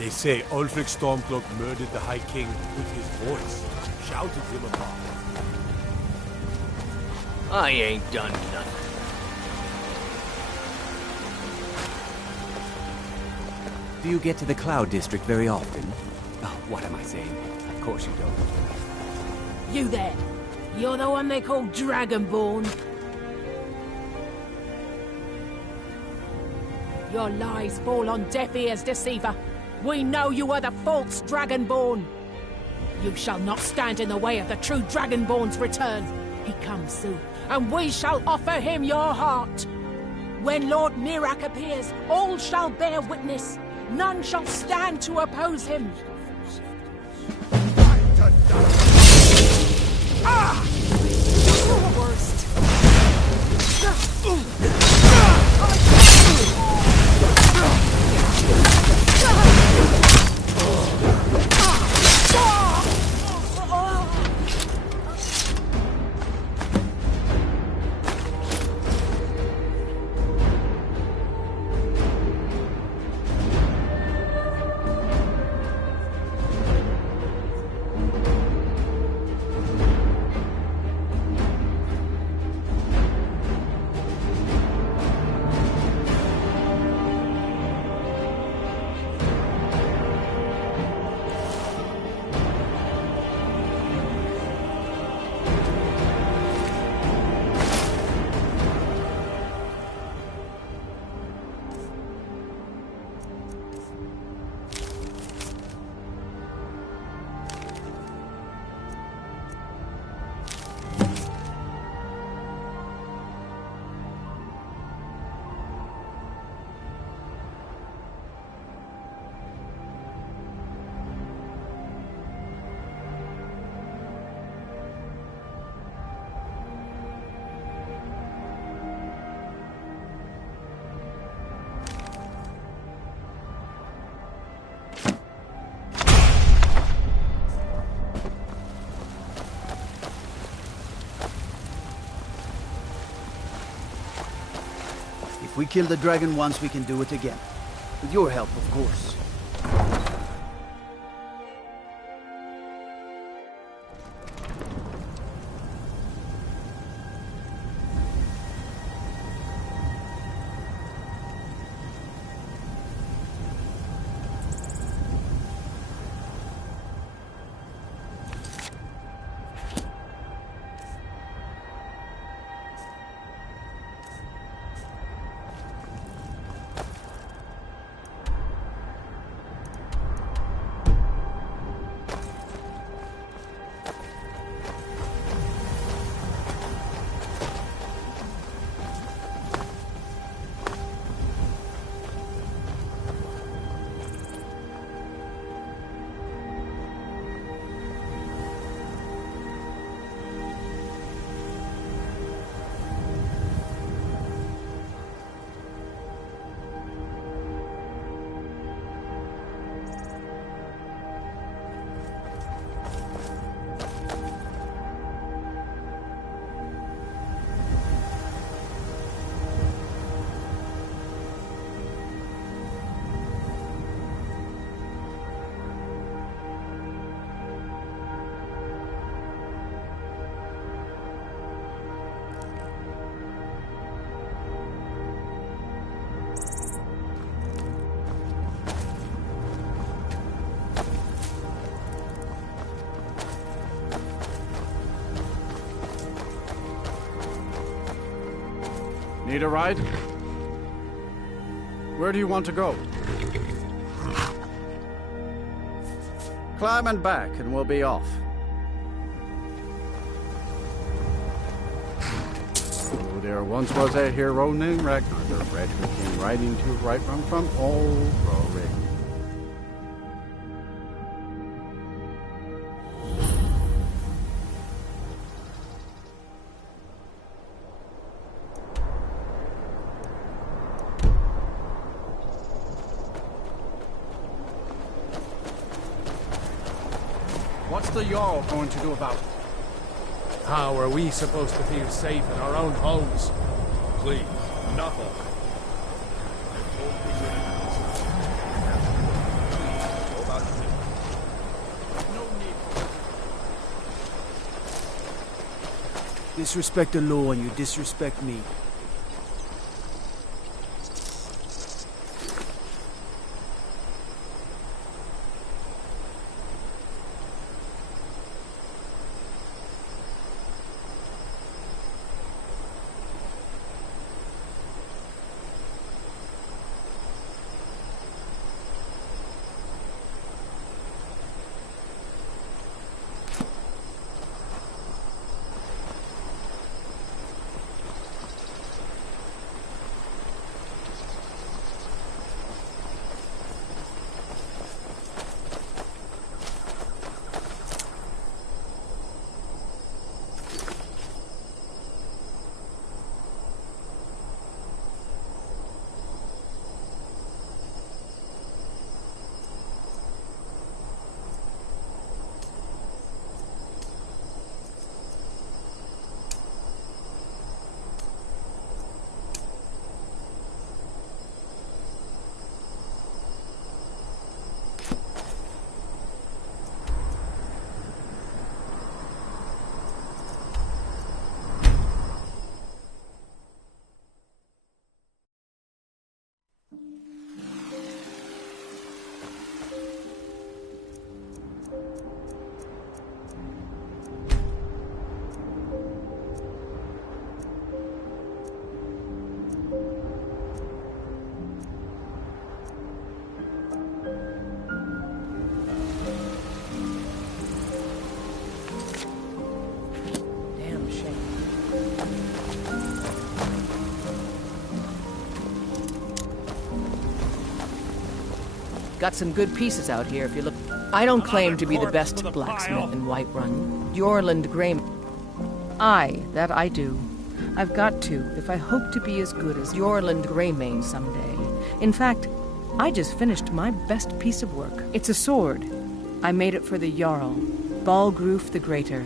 They say Ulfric Stormcloak murdered the High King with his voice, shouted him apart. I ain't done nothing. Do you get to the Cloud District very often? Oh, what am I saying? Of course you don't. You there. You're the one they call Dragonborn. Your lies fall on deaf ears, deceiver. We know you are the false Dragonborn. You shall not stand in the way of the true Dragonborn's return. He comes soon, and we shall offer him your heart. When Lord Mirak appears, all shall bear witness. None shall stand to oppose him. Ah! You're the worst. If we kill the dragon once, we can do it again. With your help, of course. Need a ride? Where do you want to go? Climb and back and we'll be off. Oh, there once was a hero named Ragnar the Red who came riding to right from old Rory. What's the Jarl going to do about it? How are we supposed to feel safe in our own homes? Please, enough of it. Disrespect the law and you disrespect me. Got some good pieces out here if you look. I don't claim to be the best blacksmith in Whiterun. Yorland Grey. Aye, that I do. I've got to, if I hope to be as good as Yorland Greymane someday. In fact, I just finished my best piece of work. It's a sword. I made it for the Jarl, Balgroof the Greater.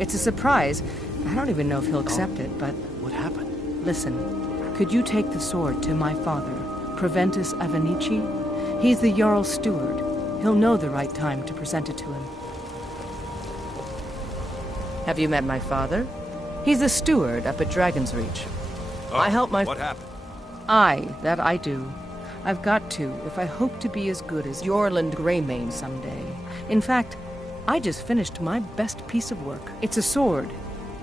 It's a surprise. I don't even know if he'll accept it, but... What happened? Listen, could you take the sword to my father, Proventus Avenici? He's the Jarl's steward. He'll know the right time to present it to him. Have you met my father? He's the steward up at Dragon's Reach. Oh, I help my... What happened? Aye, that I do. I've got to, if I hope to be as good as Yorland Greymane someday. In fact, I just finished my best piece of work. It's a sword.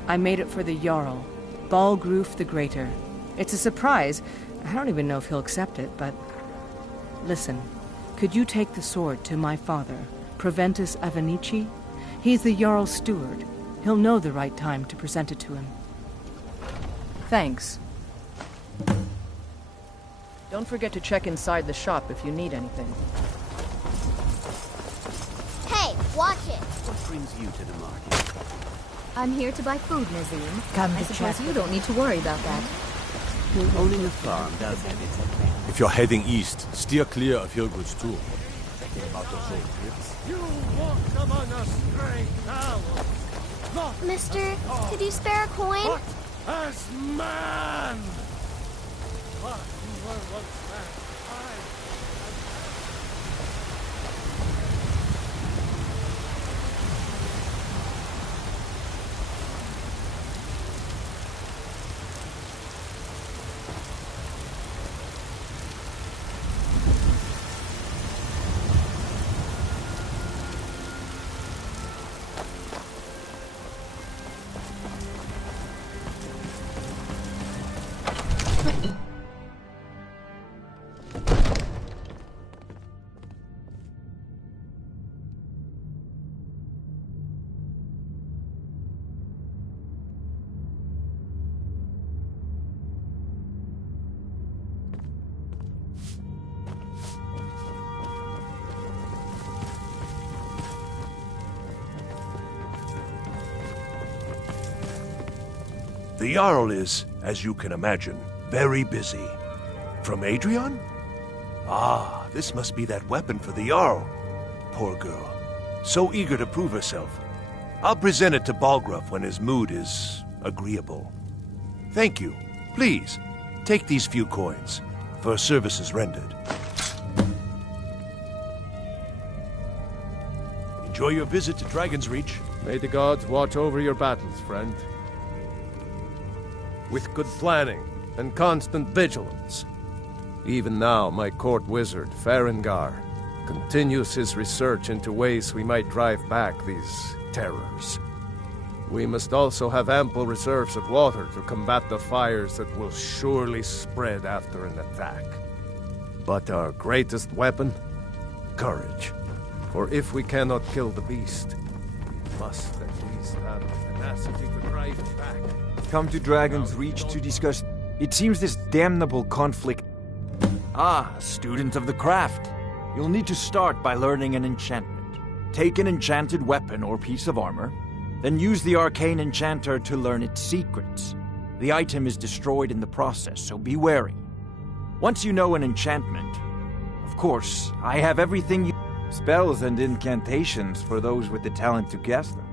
I made it for the Jarl, Balgroof the Greater. It's a surprise. I don't even know if he'll accept it, but... Listen, could you take the sword to my father, Proventus Avenici? He's the Jarl's steward. He'll know the right time to present it to him. Thanks. Don't forget to check inside the shop if you need anything. Hey, watch it! What brings you to the market? I'm here to buy food, Nazim. Come I to suppose check. you don't need to worry about that. Owning a farm does have its advantages. If you're heading east, steer clear of Hilgrid's Tool. About those old cliffs. You walked among us, great cowards! Not Mister, could you spare a coin? but as man! But you were once man. The Jarl is, as you can imagine, very busy. From Adrian? Ah, this must be that weapon for the Jarl. Poor girl. So eager to prove herself. I'll present it to Balgruf when his mood is agreeable. Thank you. Please, take these few coins for services rendered. Enjoy your visit to Dragon's Reach. May the gods watch over your battles, friend. with good planning and constant vigilance. Even now, my court wizard, Farengar, continues his research into ways we might drive back these terrors. We must also have ample reserves of water to combat the fires that will surely spread after an attack. But our greatest weapon? Courage. For if we cannot kill the beast, we must at least have the tenacity to drive it back. Come to Dragon's Reach to discuss... It seems this damnable conflict... Ah, student of the craft. You'll need to start by learning an enchantment. Take an enchanted weapon or piece of armor, then use the arcane enchanter to learn its secrets. The item is destroyed in the process, so be wary. Once you know an enchantment, of course, I have everything you... Spells and incantations for those with the talent to cast them.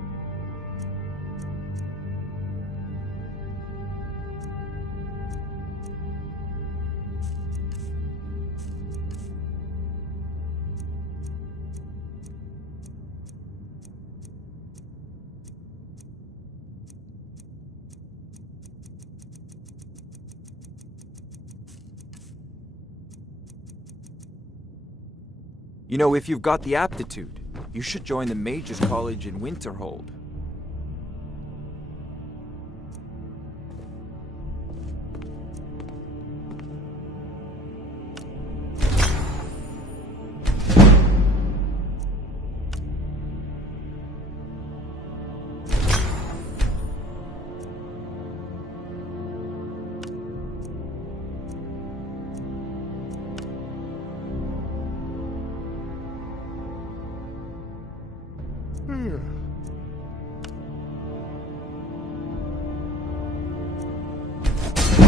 You know, if you've got the aptitude, you should join the Mages College in Winterhold.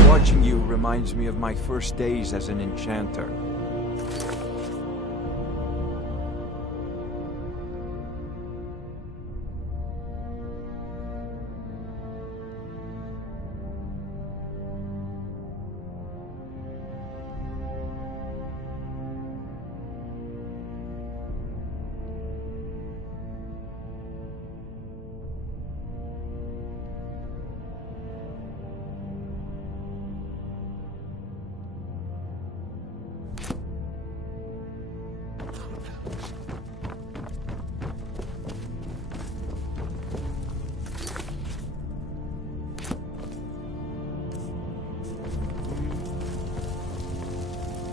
Watching you reminds me of my first days as an enchanter.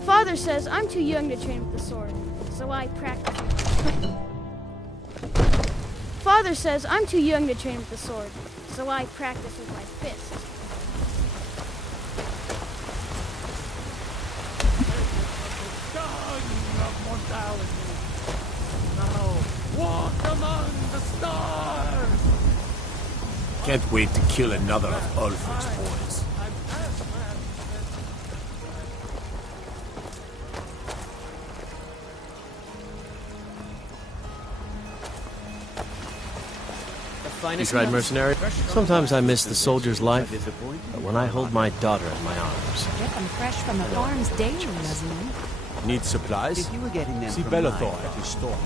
Father says I'm too young to train with the sword, so I practice. Father says I'm too young to train with the sword, so I practice with my fists. Son of mortality. Now, walk among the stars! Can't wait to kill another of Ulfric's boys. You tried mercenary? Sometimes I miss the soldier's life, but when I hold my daughter in my arms... Get them fresh from the farms daily, Nazim. Need supplies? If you were getting them See from Bellathor mine, at his store.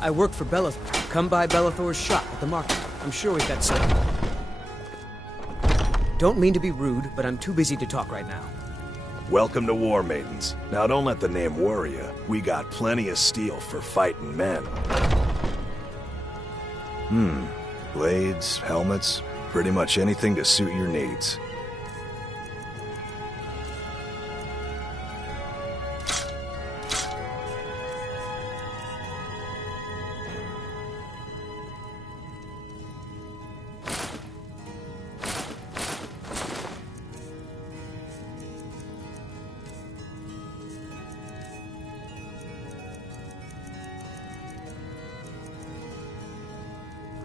I work for Bellathor. Come by Bellathor's shop at the market. I'm sure we've got some. Don't mean to be rude, but I'm too busy to talk right now. Welcome to War Maidens. Now don't let the name worry you. We got plenty of steel for fighting men. Blades, helmets, pretty much anything to suit your needs.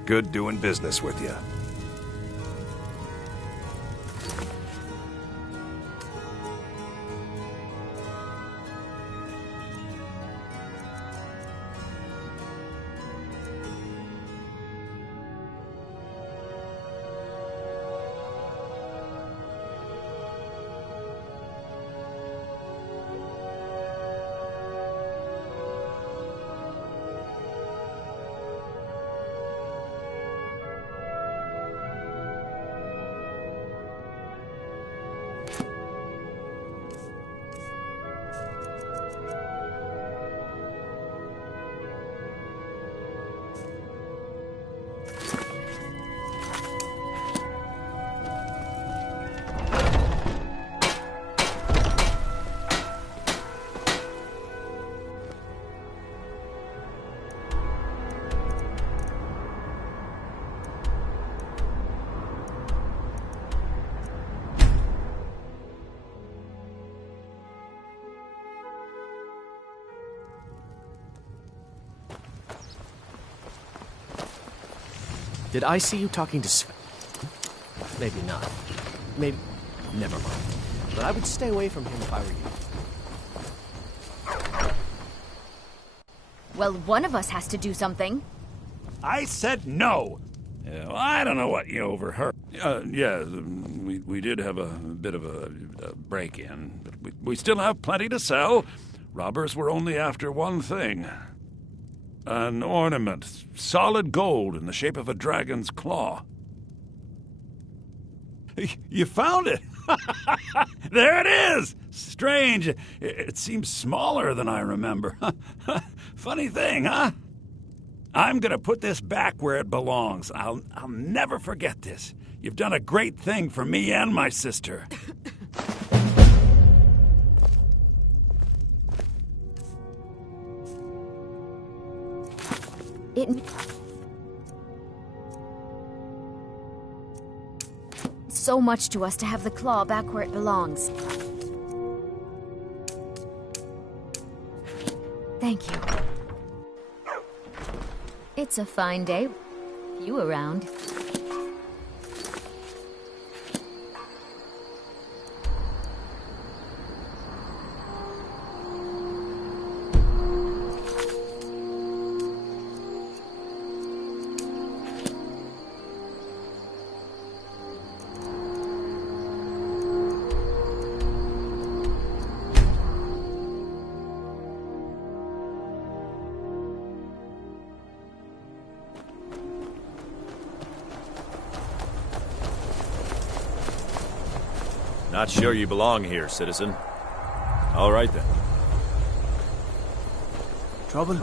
Good doing business with you. Did I see you talking to Maybe not. Maybe... Never mind. But I would stay away from him if I were you. Well, one of us has to do something. I said no! I don't know what you overheard. We did have a bit of a break-in, but we still have plenty to sell. Robbers were only after one thing. An ornament, solid gold in the shape of a dragon's claw. You found it! There it is! Strange. It seems smaller than I remember. Funny thing, huh? I'm gonna put this back where it belongs. I'll never forget this. You've done a great thing for me and my sister. So much to us to have the claw back where it belongs. Thank you. It's a fine day. You around. Not sure you belong here, citizen. All right, then. Trouble?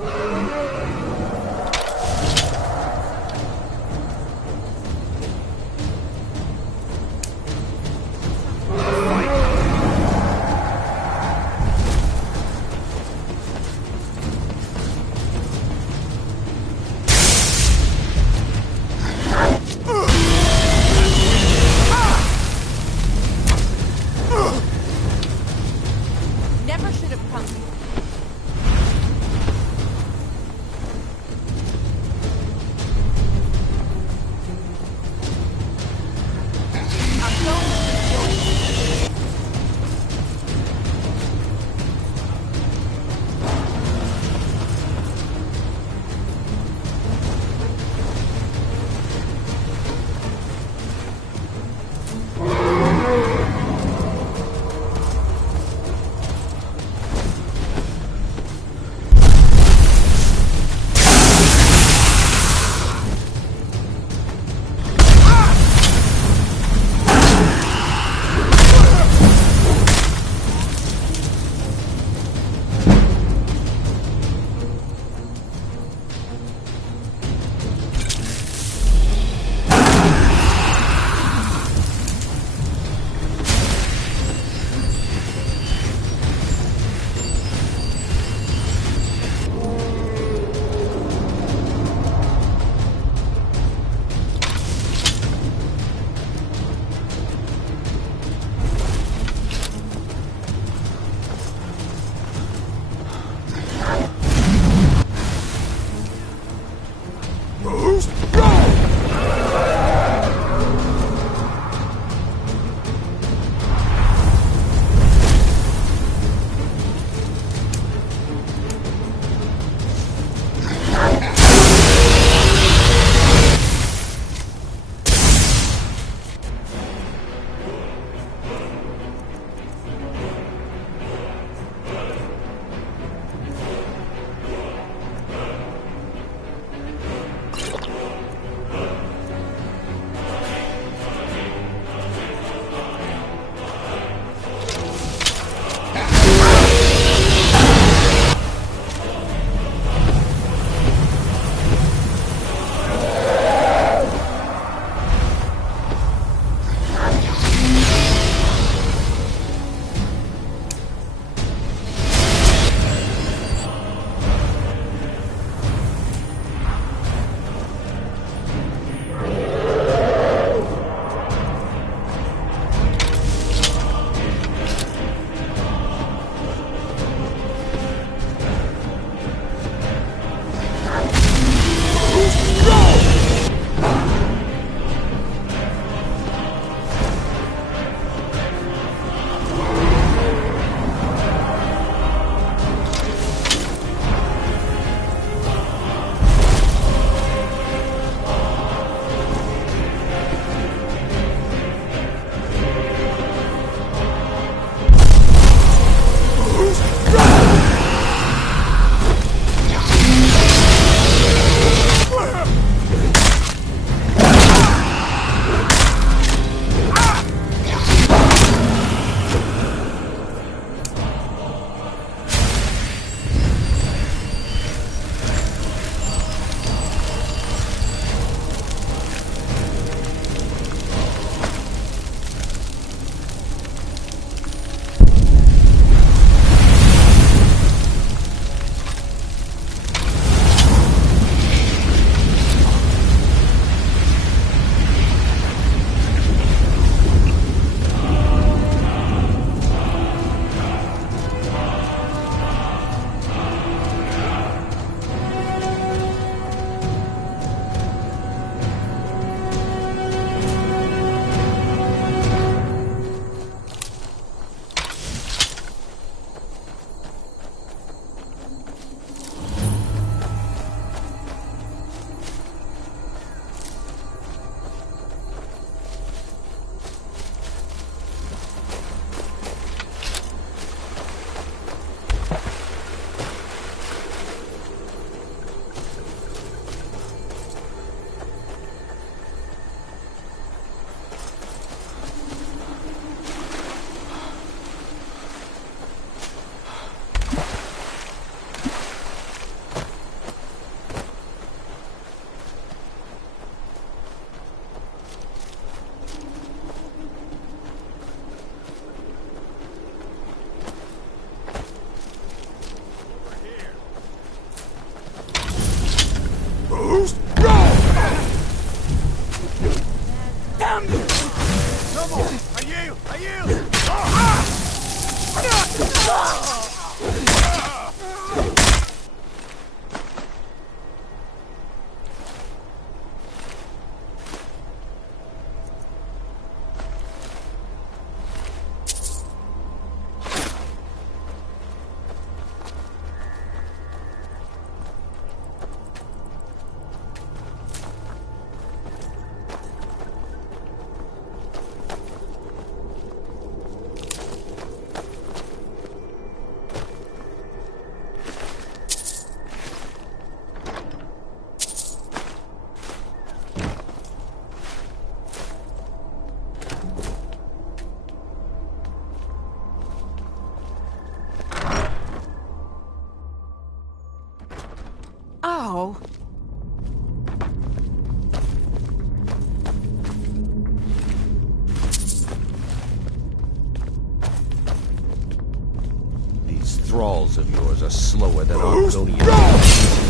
Ow. These thralls of yours are slower than Argonians.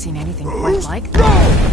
Seen anything quite like that.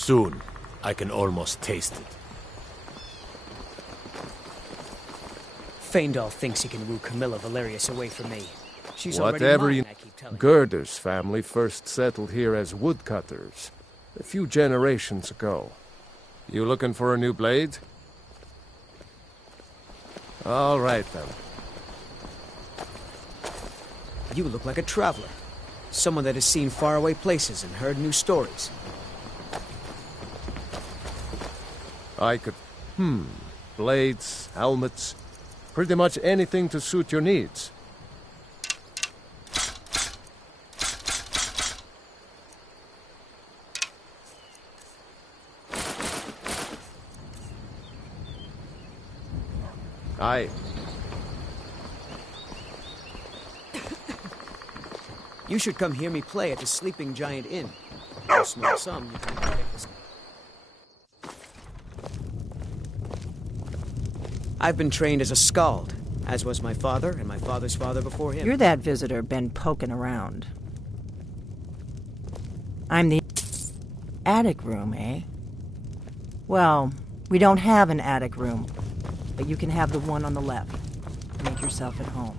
Soon, I can almost taste it. Faendal thinks he can woo Camilla Valerius away from me. She's already Whatever mine, you... I keep telling Gerder's family first settled here as woodcutters a few generations ago. You looking for a new blade? All right, then. you. You look like a traveler. Someone that has seen faraway places and heard new stories. I could... blades, helmets, pretty much anything to suit your needs. You should come hear me play at the Sleeping Giant Inn. For a small sum, you can take this. I've been trained as a skald, as was my father and my father's father before him. You're that visitor been poking around. I'm the attic room, eh? Well, we don't have an attic room, but you can have the one on the left. Make yourself at home.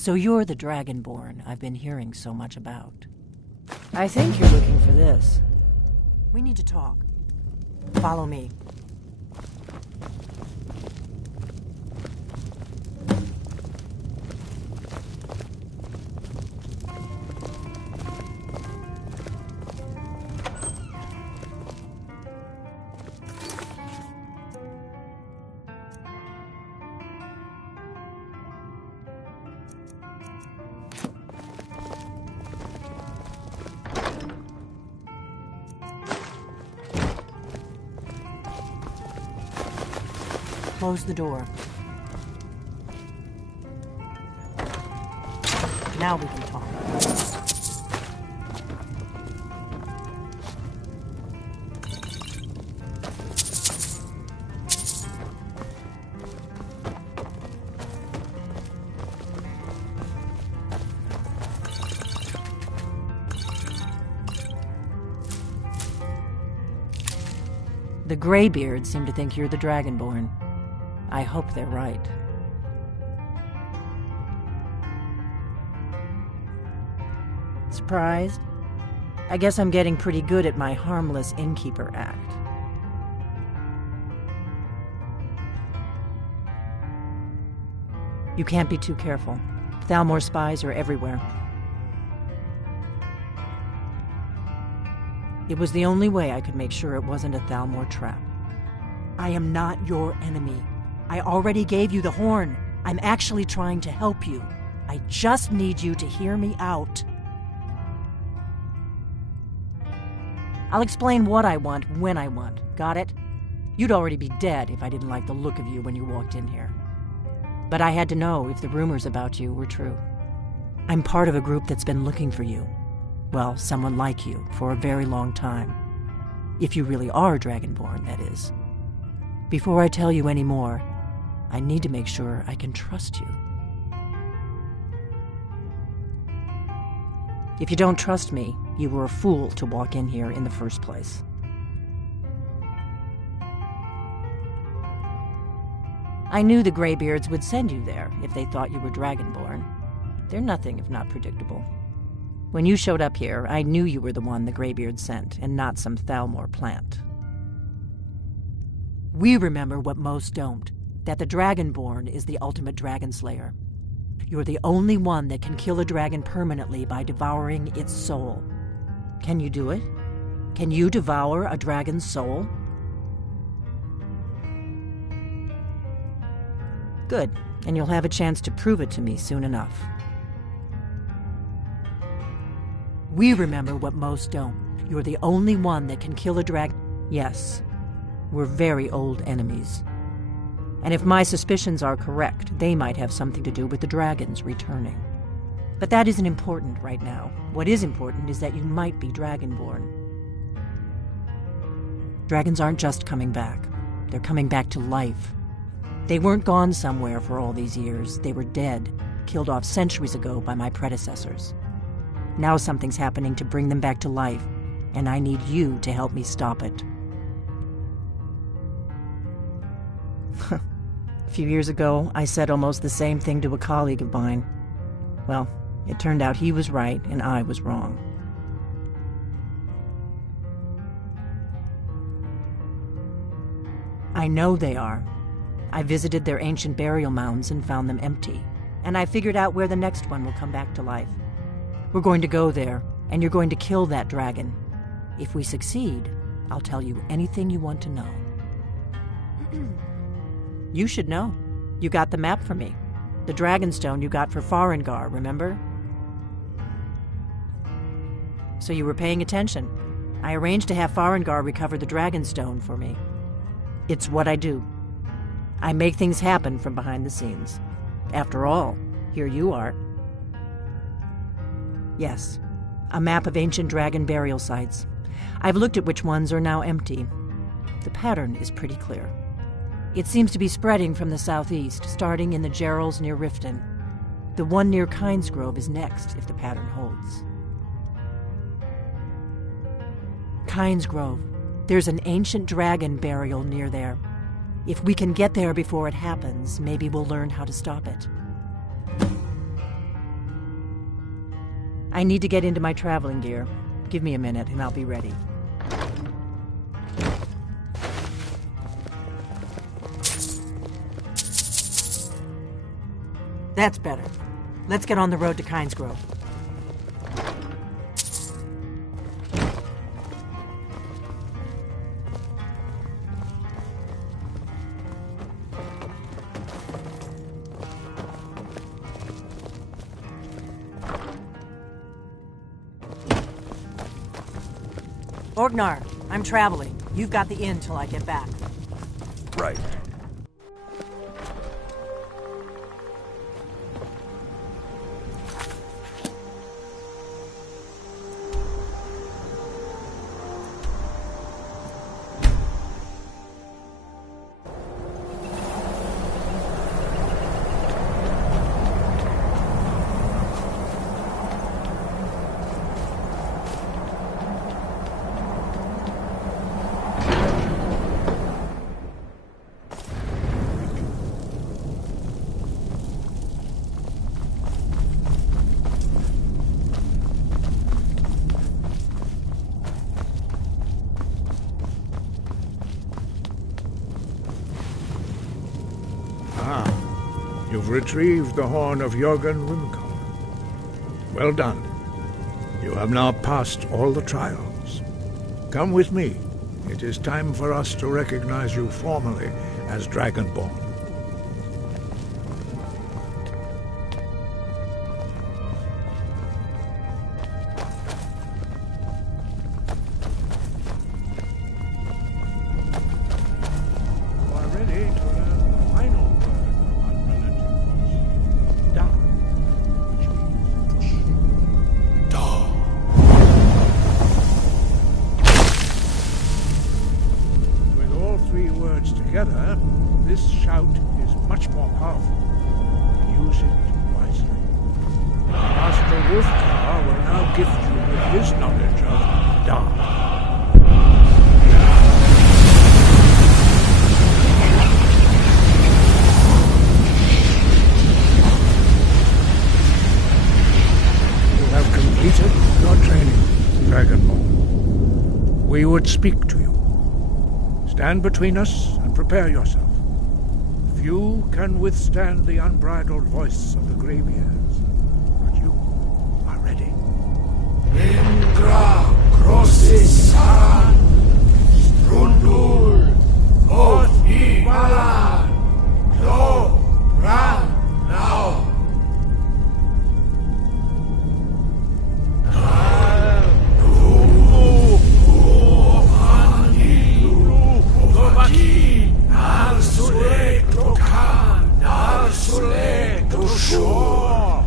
So you're the Dragonborn I've been hearing so much about. I think you're looking for this. We need to talk. Follow me. Close the door. Now we can talk. The Greybeards seem to think you're the Dragonborn. I hope they're right. Surprised? I guess I'm getting pretty good at my harmless innkeeper act. You can't be too careful. Thalmor spies are everywhere. It was the only way I could make sure it wasn't a Thalmor trap. I am not your enemy. I already gave you the horn. I'm actually trying to help you. I just need you to hear me out. I'll explain what I want when I want. Got it? You'd already be dead if I didn't like the look of you when you walked in here. But I had to know if the rumors about you were true. I'm part of a group that's been looking for you. Well, someone like you for a very long time. If you really are Dragonborn, that is. Before I tell you any more, I need to make sure I can trust you. If you don't trust me, you were a fool to walk in here in the first place. I knew the Greybeards would send you there if they thought you were Dragonborn. They're nothing if not predictable. When you showed up here, I knew you were the one the Greybeards sent, and not some Thalmor plant. We remember what most don't. That the Dragonborn is the ultimate dragon slayer. You're the only one that can kill a dragon permanently by devouring its soul. Can you do it? Can you devour a dragon's soul? Good, and you'll have a chance to prove it to me soon enough. We remember what most don't. You're the only one that can kill a dragon. Yes, we're very old enemies. And if my suspicions are correct, they might have something to do with the dragons returning. But that isn't important right now. What is important is that you might be Dragonborn. Dragons aren't just coming back. They're coming back to life. They weren't gone somewhere for all these years. They were dead, killed off centuries ago by my predecessors. Now something's happening to bring them back to life, and I need you to help me stop it. A few years ago, I said almost the same thing to a colleague of mine. Well, it turned out he was right and I was wrong. I know they are. I visited their ancient burial mounds and found them empty, and I figured out where the next one will come back to life. We're going to go there, and you're going to kill that dragon. If we succeed, I'll tell you anything you want to know. You should know. You got the map for me. The Dragonstone you got for Farengar, remember? So you were paying attention. I arranged to have Farengar recover the Dragonstone for me. It's what I do. I make things happen from behind the scenes. After all, here you are. Yes, a map of ancient dragon burial sites. I've looked at which ones are now empty. The pattern is pretty clear. It seems to be spreading from the southeast, starting in the Gerals near Riften. The one near Kynesgrove is next, if the pattern holds. Kynesgrove. There's an ancient dragon burial near there. If we can get there before it happens, maybe we'll learn how to stop it. I need to get into my traveling gear. Give me a minute and I'll be ready. That's better. Let's get on the road to Kynesgrove. Orgnar, I'm traveling. You've got the inn till I get back. Right. You've retrieved the horn of Jörgen Rimkar. Well done. You have now passed all the trials. Come with me. It is time for us to recognize you formally as Dragonborn. Together, this shout is much more powerful. Use it wisely. Master Wolfgar will now gift you with his knowledge of Dar. You have completed your training, Dragonborn. We would speak to you. Stand between us and prepare yourself. Few can withstand the unbridled voice of the graybeards, but you are ready. Indra crosses Saran, Strundul, Othi Balan, Lo, Ran, now. Sule to Khan, Sule to Shore.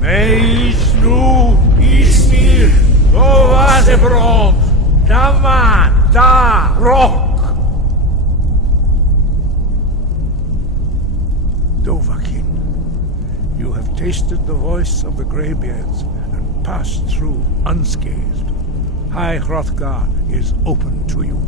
Meis nu ismir Rovadebron Daman da Rock. Dovahkiin, you have tasted the voice of the Greybeards and passed through unscathed. High Hrothgar is open to you.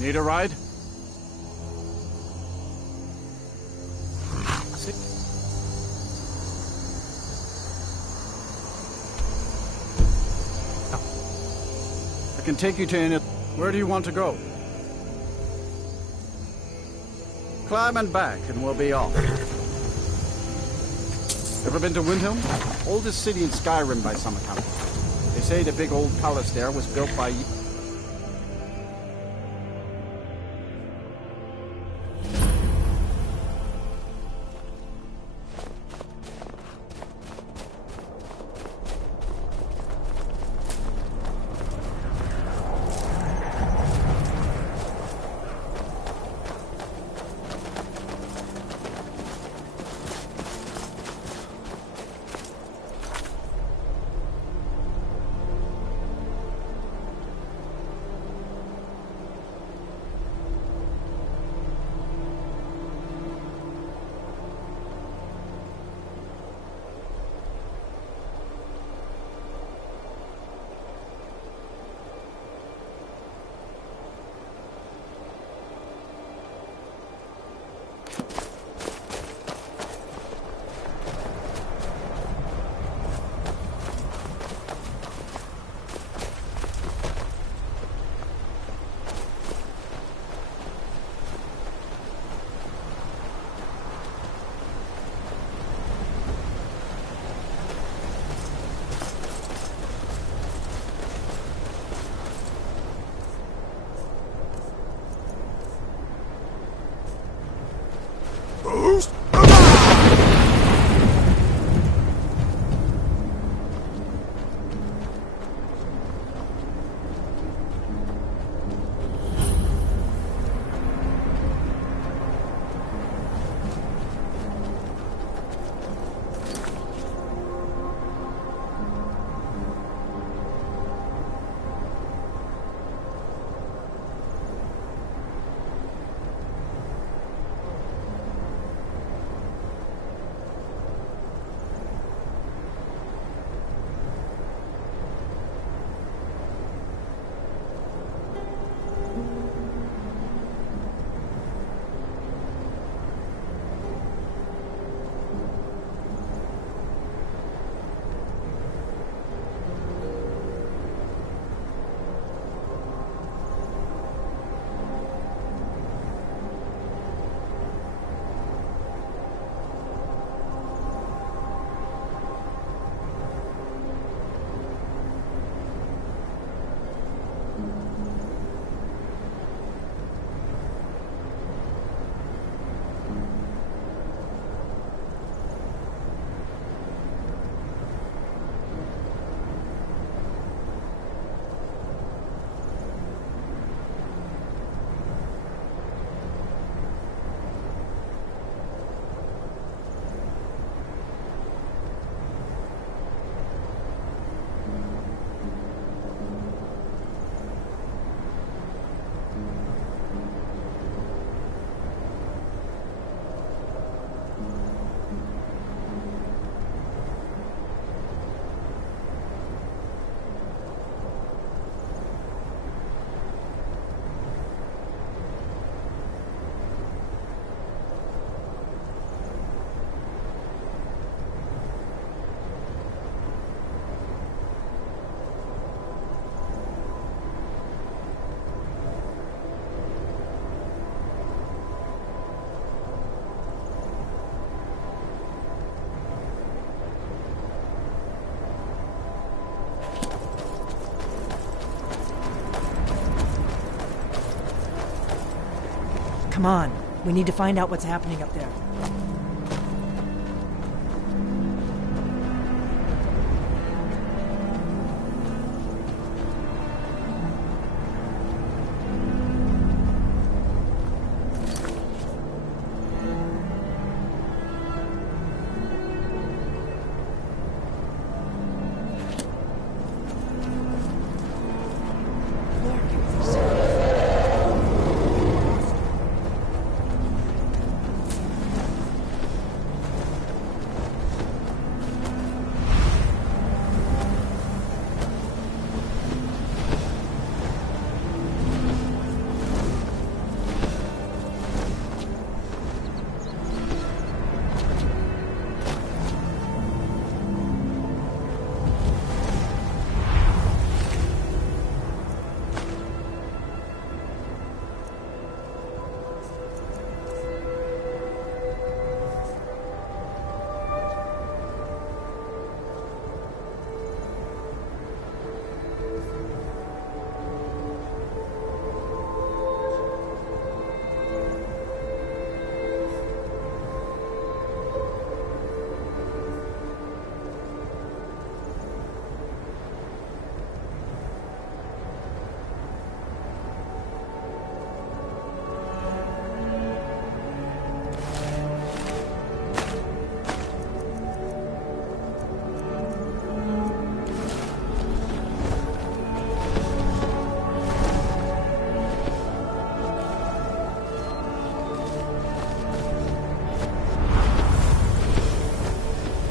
Need a ride? I can take you to any... Where do you want to go? Climb and back, and we'll be off. Ever been to Windhelm? Oldest city in Skyrim by some account. They say the big old palace there was built by... Come on. We need to find out what's happening up there.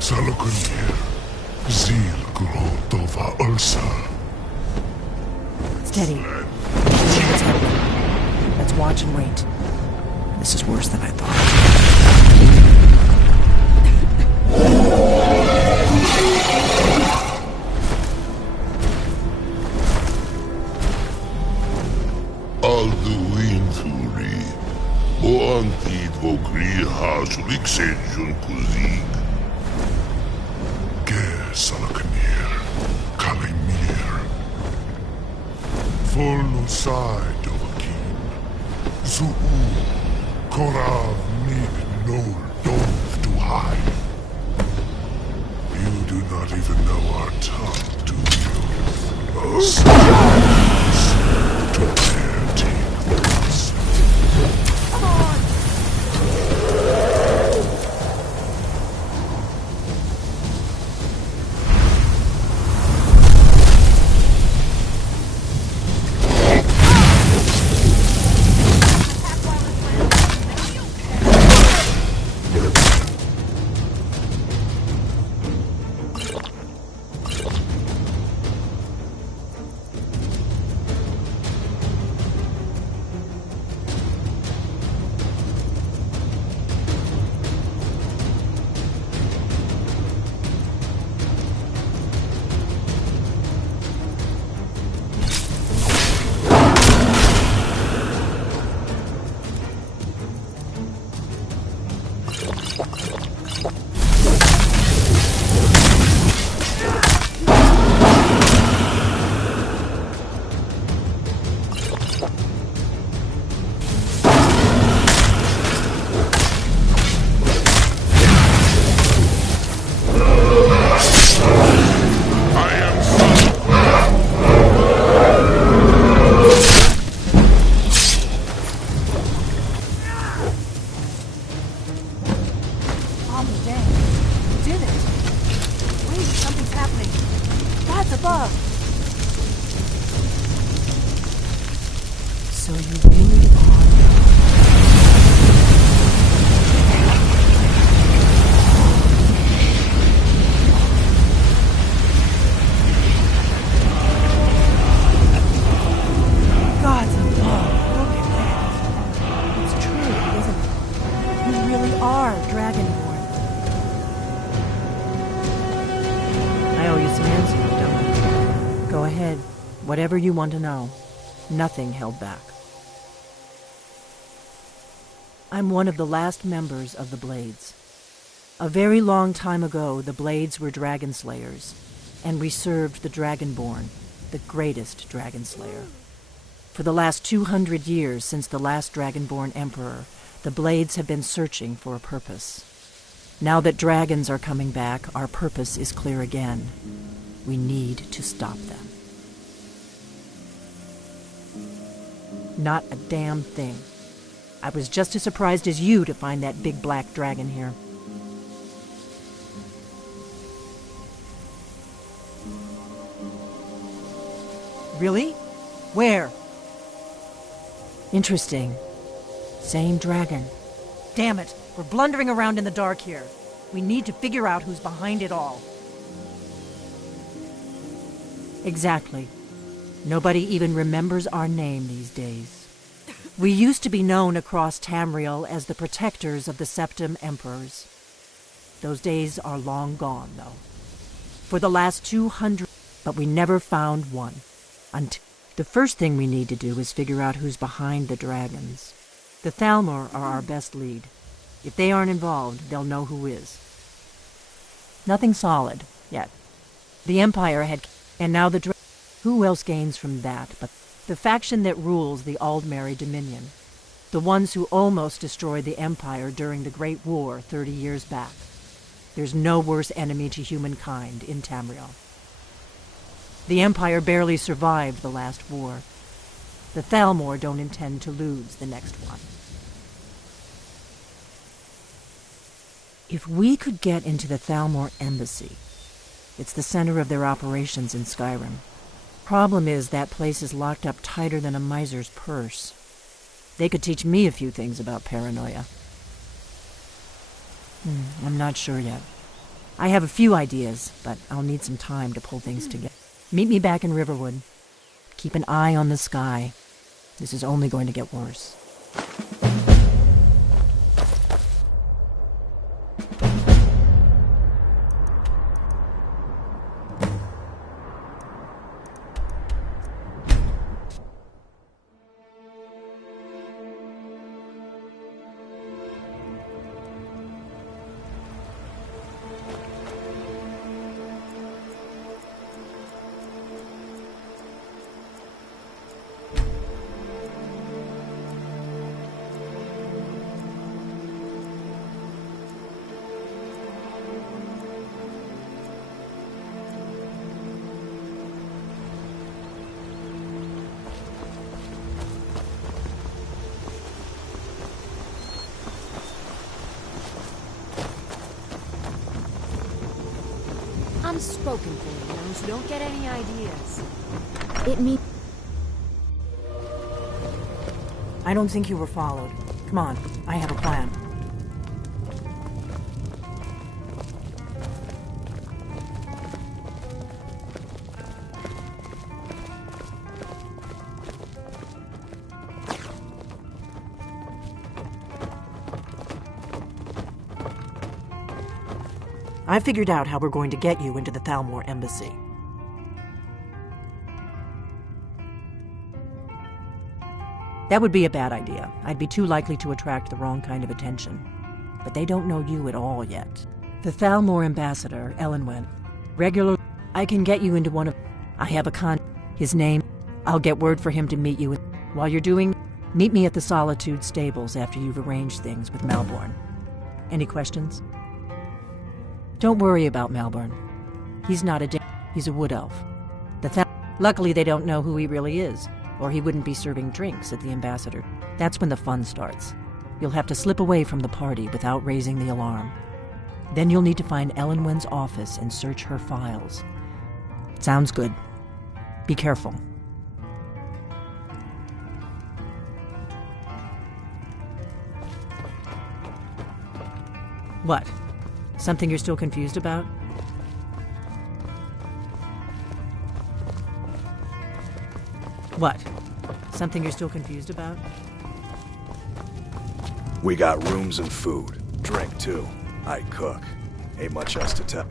Salakunir, Zil Grotova Ulsa. Steady. What's happening? Let's watch and wait. This is worse than I thought. Alduinturi, Boantid Vogri Hasulik Kuzig. Salakunir, Kalimir. Full side of a king. Zuu, Korav Nig Nol Dov to hide. You do not even know our tongue, do you? Silence to their teeth. Come on! Whatever you want to know, nothing held back. I'm one of the last members of the Blades. A very long time ago, the Blades were dragon slayers, and we served the Dragonborn, the greatest dragon slayer. For the last 200 years since the last Dragonborn Emperor, the Blades have been searching for a purpose. Now that dragons are coming back, our purpose is clear again. We need to stop them. Not a damn thing. I was just as surprised as you to find that big black dragon here. Really? Where? Interesting. Same dragon. Damn it, we're blundering around in the dark here. We need to figure out who's behind it all. Exactly. Nobody even remembers our name these days. We used to be known across Tamriel as the protectors of the Septim Emperors. Those days are long gone, though. For the last 200, but we never found one. The first thing we need to do is figure out who's behind the dragons. The Thalmor are our best lead. If they aren't involved, they'll know who is. Nothing solid, yet. The Empire had... and now the who else gains from that but the faction that rules the Aldmeri Dominion? The ones who almost destroyed the Empire during the Great War 30 years back. There's no worse enemy to humankind in Tamriel. The Empire barely survived the last war. The Thalmor don't intend to lose the next one. If we could get into the Thalmor embassy, it's the center of their operations in Skyrim. Problem is, that place is locked up tighter than a miser's purse. They could teach me a few things about paranoia. I'm not sure yet. I have a few ideas, but I'll need some time to pull things together. Meet me back in Riverwood. Keep an eye on the sky. This is only going to get worse. Unspoken thing, you know, so don't get any ideas. It means... I don't think you were followed. Come on, I have a plan. I figured out how we're going to get you into the Thalmor embassy. That would be a bad idea. I'd be too likely to attract the wrong kind of attention. But they don't know you at all yet. The Thalmor ambassador, Elenwen, I can get you into one of... I have a his name. I'll get word for him to meet you. While you're doing... meet me at the Solitude stables after you've arranged things with Malborn. Any questions? Don't worry about Malborn. He's not he's a wood elf. Luckily they don't know who he really is, or he wouldn't be serving drinks at the ambassador. That's when the fun starts. You'll have to slip away from the party without raising the alarm. Then you'll need to find Elenwen's office and search her files. Sounds good. Be careful. What? Something you're still confused about? What? Something you're still confused about? We got rooms and food. Drink, too. I cook. Ain't much else to tell.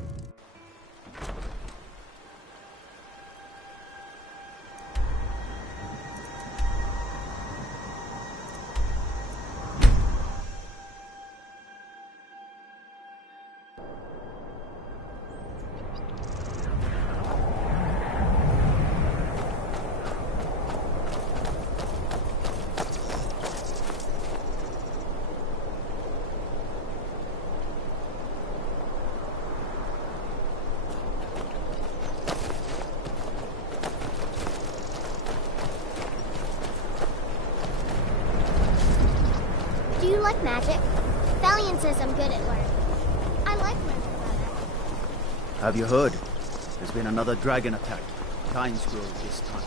magic. Valiant says I'm good at learning. I like learning weather. Have you heard? There's been another dragon attack. Kynes Grove this time.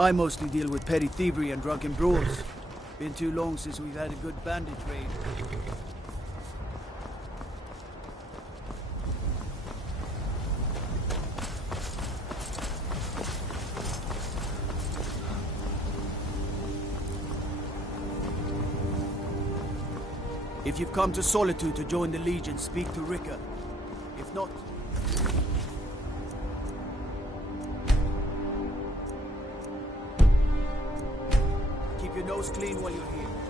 I mostly deal with petty thievery and drunken brawls. Been too long since we've had a good bandit raid. If you've come to Solitude to join the Legion, speak to Rika. If not... keep your nose clean while you're here.